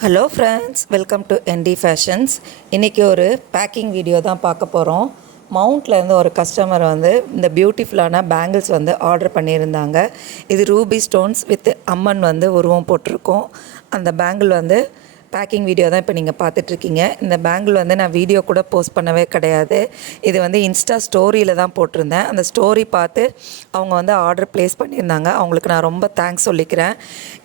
Hello friends, welcome to ND fashions. இன்றைக்கி ஒரு packing video தான் பார்க்க போகிறோம். மவுண்ட்லேருந்து ஒரு கஸ்டமர் வந்து இந்த பியூட்டிஃபுல்லான பேங்கிள்ஸ் வந்து ஆர்டர் பண்ணியிருந்தாங்க. இது ரூபி ஸ்டோன்ஸ் வித் அம்மன் வந்து உருவம் போட்டிருக்கோம். அந்த பேங்கிள் வந்து பேக்கிங் வீடியோ தான் இப்போ நீங்கள் பார்த்துட்ருக்கீங்க. இந்த பேங்கிள் வந்து நான் வீடியோ கூட போஸ்ட் பண்ணவே கிடையாது. இது வந்து இன்ஸ்டா ஸ்டோரியில் தான் போட்டிருந்தேன். அந்த ஸ்டோரி பார்த்து அவங்க வந்து ஆர்டர் ப்ளேஸ் பண்ணியிருந்தாங்க. அவங்களுக்கு நான் ரொம்ப தேங்க்ஸ் சொல்லிக்கிறேன்.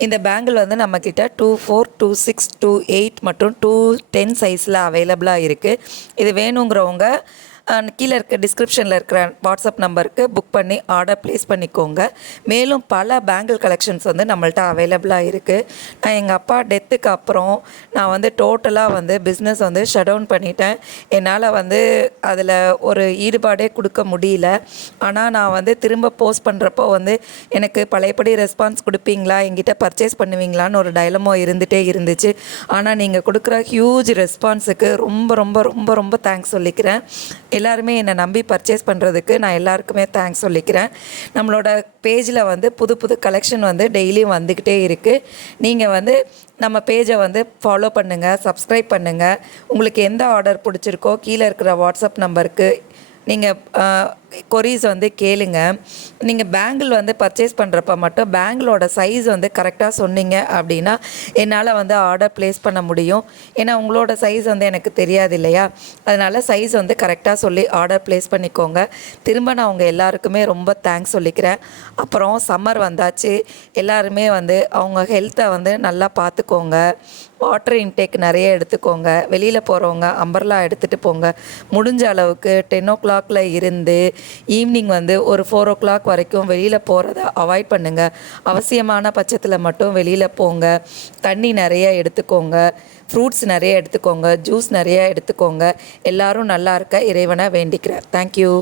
இந்த பேங்கிள் வந்து நம்மக்கிட்ட 24, 26, 28 மற்றும் 210 சைஸில் அவைலபிளாக இருக்குது. இது வேணுங்கிறவங்க கீழே இருக்க டிஸ்கிரிப்ஷனில் இருக்கிற வாட்ஸ்அப் நம்பருக்கு புக் பண்ணி ஆர்டர் ப்ளேஸ் பண்ணிக்கோங்க. மேலும் பல பேங்கிள் கலெக்ஷன்ஸ் வந்து நம்மள்ட்ட அவைலபிளாக இருக்குது. நான் எங்கள் அப்பா டெத்துக்கு அப்புறம் நான் வந்து டோட்டலாக வந்து பிஸ்னஸ் வந்து ஷட் டவுன் பண்ணிட்டேன். என்னால் வந்து அதில் ஒரு ஈடுபாடே கொடுக்க முடியல. ஆனால் நான் வந்து திரும்ப போஸ்ட் பண்ணுறப்போ வந்து எனக்கு பழையபடி ரெஸ்பான்ஸ் கொடுப்பீங்களா, என்கிட்ட பர்ச்சேஸ் பண்ணுவீங்களான்னு ஒரு டைலமோ இருந்துகிட்டே இருந்துச்சு. ஆனால் நீங்கள் கொடுக்குற ஹியூஜ் ரெஸ்பான்ஸுக்கு ரொம்ப ரொம்ப ரொம்ப ரொம்ப தேங்க்ஸ் சொல்லிக்கிறேன். எல்லாருமே என்னை நம்பி பர்ச்சேஸ் பண்ணுறதுக்கு நான் எல்லாருக்குமே தேங்க்ஸ் சொல்லிக்கிறேன். நம்மளோட பேஜில் வந்து புது புது கலெக்ஷன் வந்து டெய்லியும் வந்துக்கிட்டே இருக்குது. நீங்கள் வந்து நம்ம பேஜை வந்து ஃபாலோ பண்ணுங்கள், சப்ஸ்கிரைப் பண்ணுங்கள். உங்களுக்கு எந்த ஆர்டர் பிடிச்சிருக்கோ கீழே இருக்கிற வாட்ஸ்அப் நம்பருக்கு நீங்கள் கொரீஸ் வந்து கேளுங்க. நீங்கள் பேங்கிள் வந்து பர்ச்சேஸ் பண்ணுறப்ப மட்டும் பேங்கிளோட சைஸ் வந்து கரெக்டாக சொன்னீங்க அப்படின்னா என்னால் வந்து ஆர்டர் ப்ளேஸ் பண்ண முடியும். ஏன்னா உங்களோட சைஸ் வந்து எனக்கு தெரியாது இல்லையா. அதனால் சைஸ் வந்து கரெக்டாக சொல்லி ஆர்டர் ப்ளேஸ் பண்ணிக்கோங்க. திரும்ப நான் உங்கள் எல்லாருக்குமே ரொம்ப தேங்க்ஸ் சொல்லிக்கிறேன். அப்புறம் சம்மர் வந்தாச்சு. எல்லாருமே வந்து அவங்க ஹெல்த்தை வந்து நல்லா பார்த்துக்கோங்க. வாட்டர் இன்டேக் நிறைய எடுத்துக்கோங்க. வெளியில் போகிறவங்க அம்பர்லா எடுத்துகிட்டு போங்க. முடிஞ்ச அளவுக்கு 10 o'clock இருந்து ஈவினிங் வந்து ஒரு 4 o'clock வரைக்கும் வெளியில் போகிறத அவாய்ட் பண்ணுங்கள். அவசியமான பட்சத்தில் மட்டும் வெளியில் போங்க. தண்ணி நிறைய எடுத்துக்கோங்க. ஃப்ரூட்ஸ் நிறைய எடுத்துக்கோங்க. ஜூஸ் நிறைய எடுத்துக்கோங்க. எல்லோரும் நல்லா இருக்க இறைவனை வேண்டிக்கிறேன். தேங்க்யூ.